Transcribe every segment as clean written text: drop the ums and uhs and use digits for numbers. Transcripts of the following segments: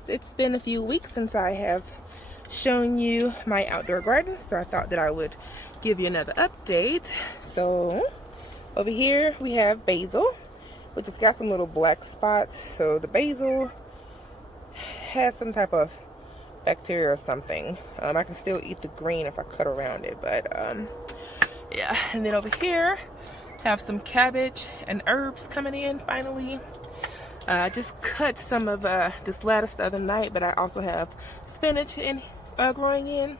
guys, it's been a few weeks since I have shown you my outdoor garden, so I thought that I would give you another update. So over here we have basil, which has got some little black spots. So the basil has some type of bacteria or something. I can still eat the green if I cut around it, but yeah. And then over here have some cabbage and herbs coming in finally. I just cut some of this lettuce the other night, but I also have spinach growing in.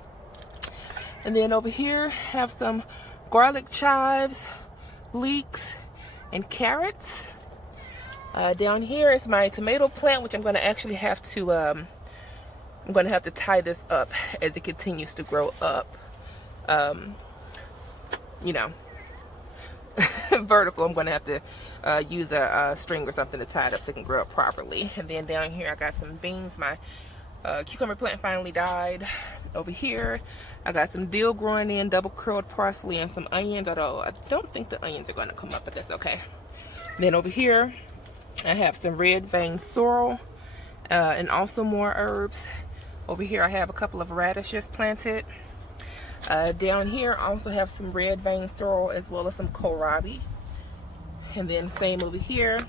And then over here have some garlic chives, leeks, and carrots. Down here is my tomato plant, which I'm going to actually have to tie this up as it continues to grow up. You know, vertical. I'm going to have to use a string or something to tie it up so it can grow up properly. And then down here I got some beans. My cucumber plant finally died. Over here I got some dill growing in, double curled parsley, and some onions, although I don't think the onions are going to come up, but that's okay. And then over here I have some red vein sorrel and also more herbs. Over here I have a couple of radishes planted. Down here I also have some red vein sorrel as well as some kohlrabi. And then same over here,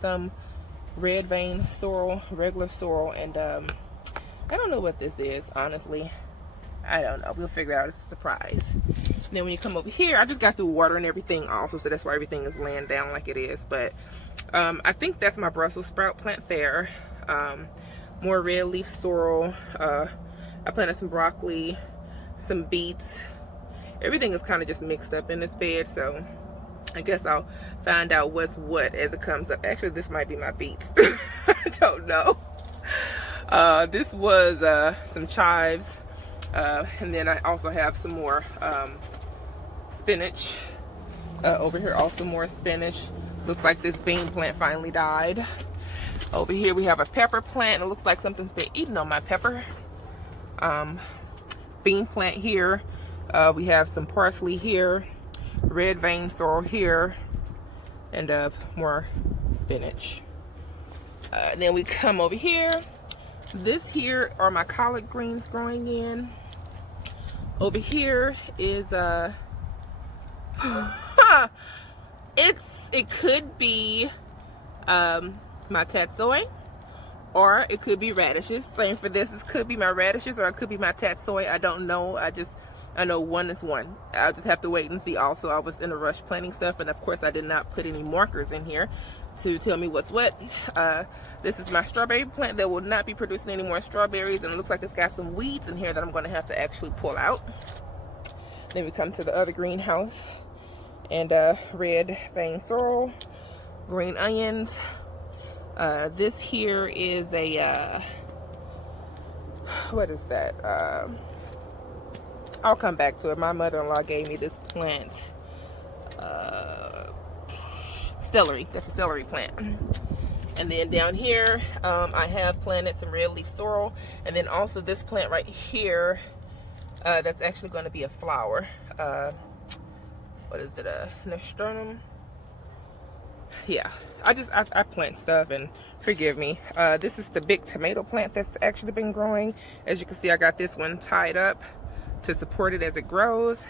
some red vein sorrel, regular sorrel, and I don't know what this is, honestly. I don't know. We'll figure it out. It's a surprise. And then when you come over here, I just got through watering everything also, so that's why everything is laying down like it is. But I think that's my Brussels sprout plant there. More red leaf sorrel. I planted some broccoli, some beets. Everything is kind of just mixed up in this bed, so I guess I'll find out what's what as it comes up. Actually, this might be my beets. I don't know. This was some chives, and then I also have some more spinach. Over here also more spinach. Looks like this bean plant finally died. Over here we have a pepper plant. It looks like something's been eating on my pepper. Bean plant here. We have some parsley here, red vein sorrel here, and more spinach. And then we come over here. This here are my collard greens growing in. Over here is it could be my tatsoi, or it could be radishes. Same for this. This could be my radishes, or it could be my tatsoi. I don't know. I know one is one. I'll just have to wait and see. Also, I was in a rush planting stuff, and of course I did not put any markers in here to tell me what's what. This is my strawberry plant that will not be producing any more strawberries, and it looks like it's got some weeds in here that I'm going to have to actually pull out. Then we come to the other greenhouse, and red vein sorrel, green onions. This here is a what is that? I'll come back to it. My mother-in-law gave me this plant. Celery. That's a celery plant. And then down here, I have planted some red leaf sorrel, and then also this plant right here. That's actually going to be a flower. What is it? A nasturtium? Yeah. I plant stuff, and forgive me. This is the big tomato plant that's actually been growing. As you can see, I got this one tied up to support it as it grows,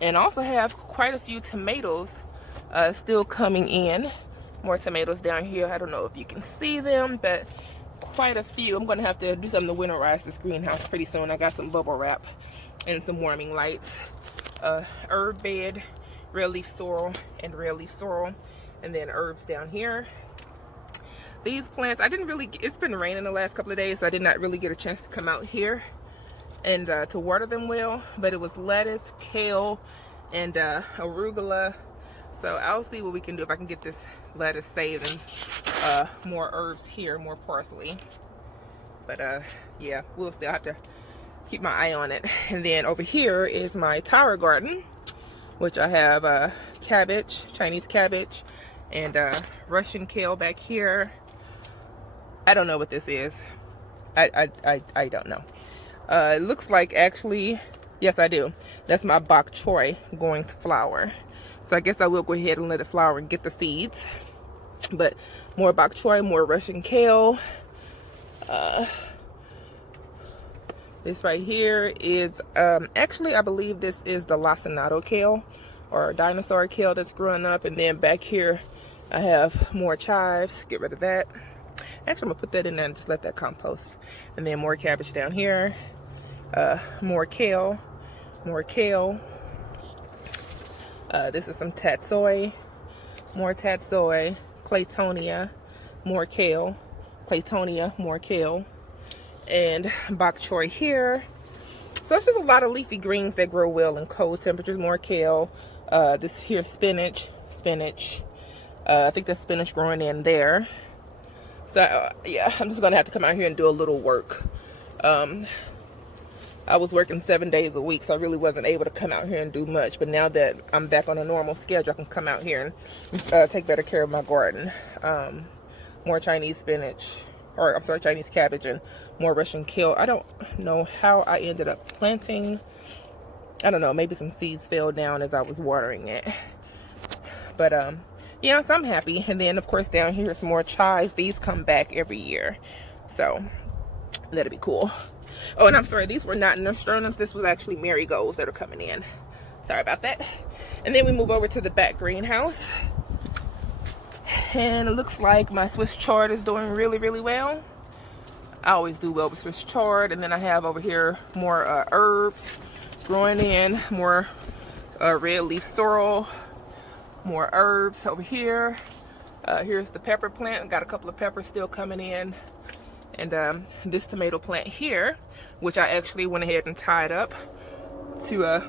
and also have quite a few tomatoes still coming in. More tomatoes down here. I don't know if you can see them, but quite a few. I'm going to have to do something to winterize this greenhouse pretty soon. I got some bubble wrap and some warming lights. Herb bed, red leaf sorrel, and red leaf sorrel, and then herbs down here. These plants, it's been raining the last couple of days, so I did not really get a chance to come out here and to water them well, but it was lettuce, kale, and arugula. So I'll see what we can do if I can get this lettuce saved, and more herbs here, more parsley. But yeah, we'll see. I'll have to keep my eye on it. And then over here is my tower garden, which I have cabbage, Chinese cabbage, and Russian kale back here. I don't know what this is. I don't know. It looks like, actually, yes I do. That's my bok choy going to flower. So I guess I will go ahead and let it flower and get the seeds. But more bok choy, more Russian kale, This right here is actually, I believe this is the lacinato kale or dinosaur kale that's growing up. And then back here I have more chives. Get rid of that. Actually, I'm gonna put that in there and just let that compost. And then more cabbage down here. More kale. More kale. This is some tatsoi. More tatsoi. Claytonia. More kale. Claytonia. More kale. And bok choy here. So it's just a lot of leafy greens that grow well in cold temperatures. More kale. This here spinach. I think that's spinach growing in there. So yeah, I'm just gonna have to come out here and do a little work. I was working 7 days a week, so I really wasn't able to come out here and do much. But now that I'm back on a normal schedule, I can come out here and take better care of my garden. More Chinese spinach, or I'm sorry, Chinese cabbage, and more Russian kale. I don't know how I ended up planting. I don't know, maybe some seeds fell down as I was watering it. But yeah, so I'm happy. And then of course down here is more chives. These come back every year, so that'll be cool. Oh, and I'm sorry, these were not nasturtiums. This was actually marigolds that are coming in. Sorry about that. And then we move over to the back greenhouse. And it looks like my Swiss chard is doing really, really well. I always do well with Swiss chard. And then I have over here more herbs growing in. More red leaf sorrel. More herbs over here. Here's the pepper plant. Got a couple of peppers still coming in. And this tomato plant here, which I actually went ahead and tied up to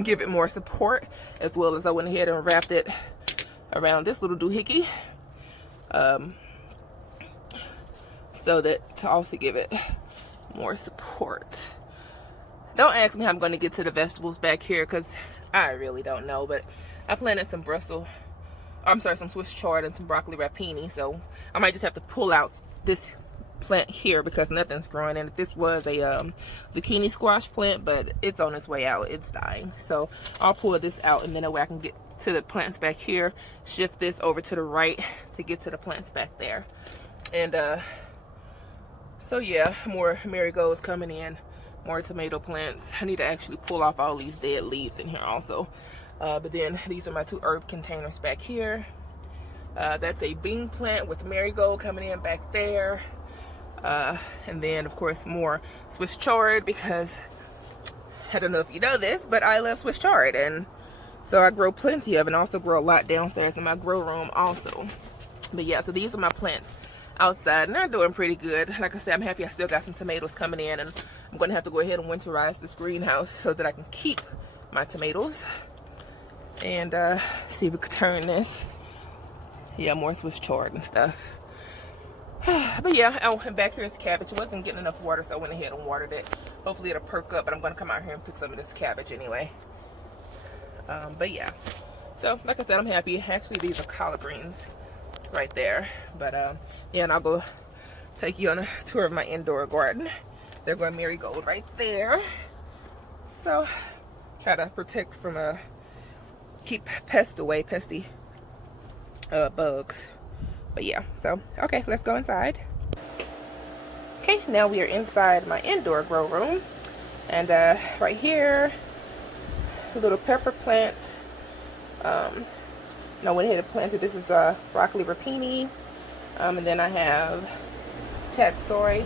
give it more support, as well as I went ahead and wrapped it around this little doohickey, so that to also give it more support. Don't ask me how I'm going to get to the vegetables back here, because I really don't know. But I planted some some Swiss chard and some broccoli rapini, so I might just have to pull out this plant here because nothing's growing. And this was a zucchini squash plant, but it's on its way out. It's dying, so I'll pull this out, and then that way I can get to the plants back here, shift this over to the right to get to the plants back there. And so yeah, more marigolds coming in, more tomato plants. I need to actually pull off all these dead leaves in here also. But then these are my 2 herb containers back here. That's a bean plant with marigold coming in back there. And then of course more Swiss chard, because I don't know if you know this, but I love Swiss chard, and so I grow plenty of it, and also grow a lot downstairs in my grow room also. But yeah, so these are my plants outside, and they're doing pretty good. Like I said, I'm happy I still got some tomatoes coming in, and I'm going to have to go ahead and winterize this greenhouse so that I can keep my tomatoes. And see if we could turn this. Yeah, more Swiss chard and stuff. But yeah, oh, and back here is cabbage. It wasn't getting enough water, so I went ahead and watered it. Hopefully it'll perk up, but I'm going to come out here and pick some of this cabbage anyway. But yeah, so like I said, I'm happy. Actually, these are collard greens right there. But yeah, and I'll go take you on a tour of my indoor garden. They're going marigold right there. So try to protect from keep pests away, pesty bugs. But yeah, so okay, let's go inside. Okay, now we are inside my indoor grow room, and right here, a little pepper plant. I went ahead and planted. This is broccoli rapini, and then I have tatsoi,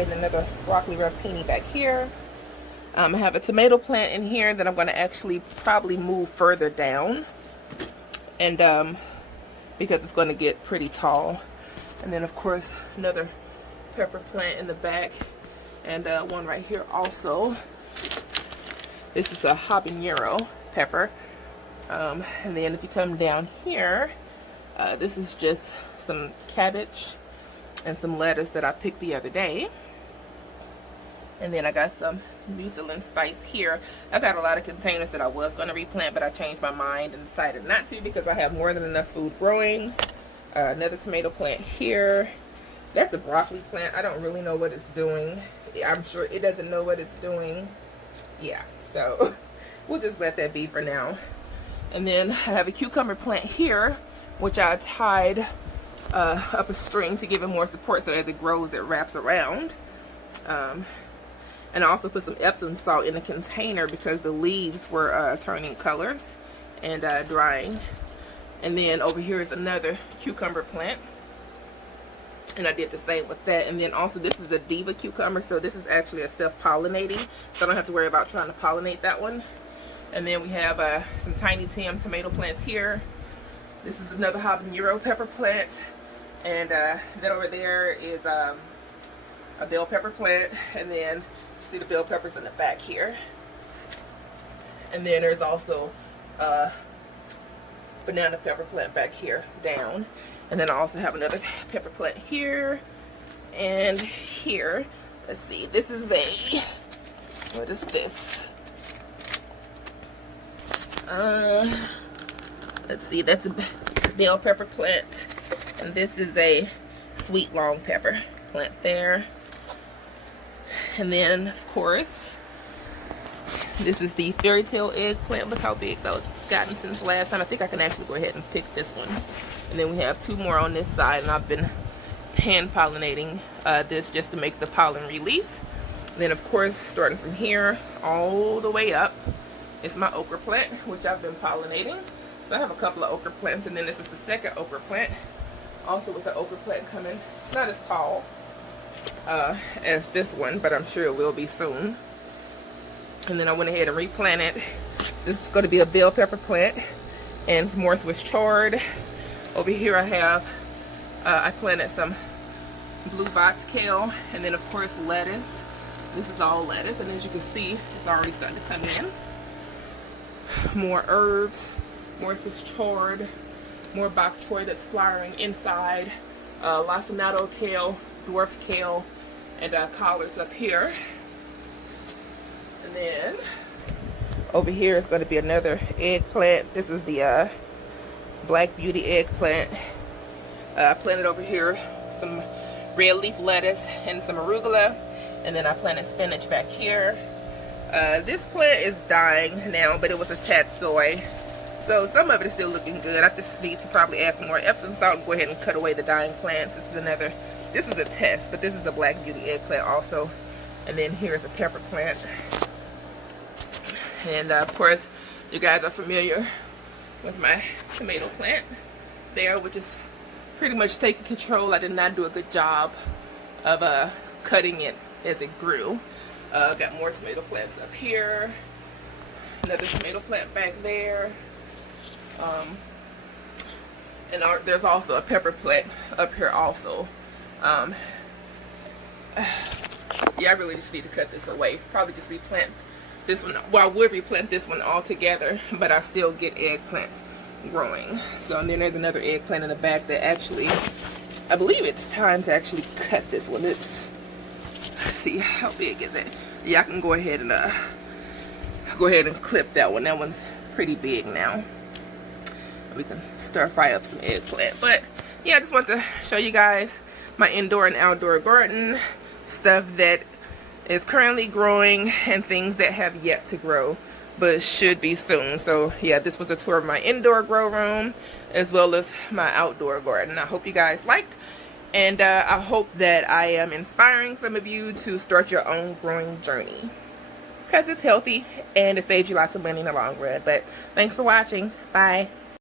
and another broccoli rapini back here. I have a tomato plant in here that I'm going to actually probably move further down, and because it's going to get pretty tall. And then of course another pepper plant in the back, and one right here also. This is a habanero pepper. And then if you come down here, this is just some cabbage and some lettuce that I picked the other day. And then I got some New Zealand spice here. I got a lot of containers that I was going to replant, but I changed my mind and decided not to because I have more than enough food growing. Another tomato plant here. That's a broccoli plant. I don't really know what it's doing. I'm sure it doesn't know what it's doing. Yeah, so we'll just let that be for now. And then I have a cucumber plant here, which I tied up a string to give it more support, so as it grows it wraps around. And I also put some Epsom salt in a container because the leaves were turning colors and drying. And then over here is another cucumber plant, and I did the same with that. And then also this is a diva cucumber, so this is actually a self-pollinating, so I don't have to worry about trying to pollinate that one. And then we have some tiny Tim tomato plants here. This is another habanero pepper plant, and that over there is a bell pepper plant. And then you see the bell peppers in the back here. And then there's also banana pepper plant back here down. And then I also have another pepper plant here and here. Let's see, this is a, what is this? Let's see, that's a bell pepper plant, and this is a sweet long pepper plant there. And then of course this is the fairy tale eggplant. Look how big those it's gotten since last time. I think I can actually go ahead and pick this one. And then we have two more on this side, and I've been hand pollinating this just to make the pollen release. And then of course, starting from here all the way up, it's my okra plant, which I've been pollinating. So I have a couple of okra plants, and then this is the second okra plant. Also with the okra plant coming, it's not as tall as this one, but I'm sure it will be soon. And then I went ahead and replanted. This is going to be a bell pepper plant and some more Swiss chard. Over here I have, I planted some blue box kale, and then of course lettuce. This is all lettuce, and as you can see, it's already starting to come in. More herbs, more Swiss chard, more bok choy that's flowering inside, lacinato kale, dwarf kale, and collards up here. And then over here is going to be another eggplant. This is the Black Beauty eggplant. I planted over here some red leaf lettuce and some arugula, and then I planted spinach back here. This plant is dying now, but it was a tatsoi, so some of it is still looking good. I just need to probably add some more Epsom salt and go ahead and cut away the dying plants. This is a test, but this is a Black Beauty eggplant also. And then here's a pepper plant. And of course, you guys are familiar with my tomato plant there, which is pretty much taking control. I did not do a good job of cutting it as it grew. Got more tomato plants up here, another tomato plant back there, and there's also a pepper plant up here also. Yeah, I really just need to cut this away. Probably just replant this one. Well, I would replant this one all together, but I still get eggplants growing. So, and then there's another eggplant in the back that actually, I believe it's time to actually cut this one. Let's see, how big is it? Yeah, I can go ahead and clip that one. That one's pretty big now. We can stir fry up some eggplant. But yeah, I just want to show you guys my indoor and outdoor garden stuff that is currently growing and things that have yet to grow but should be soon. So yeah, this was a tour of my indoor grow room as well as my outdoor garden. I hope you guys liked, and I hope that I am inspiring some of you to start your own growing journey, because it's healthy and it saves you lots of money in the long run. But thanks for watching. Bye.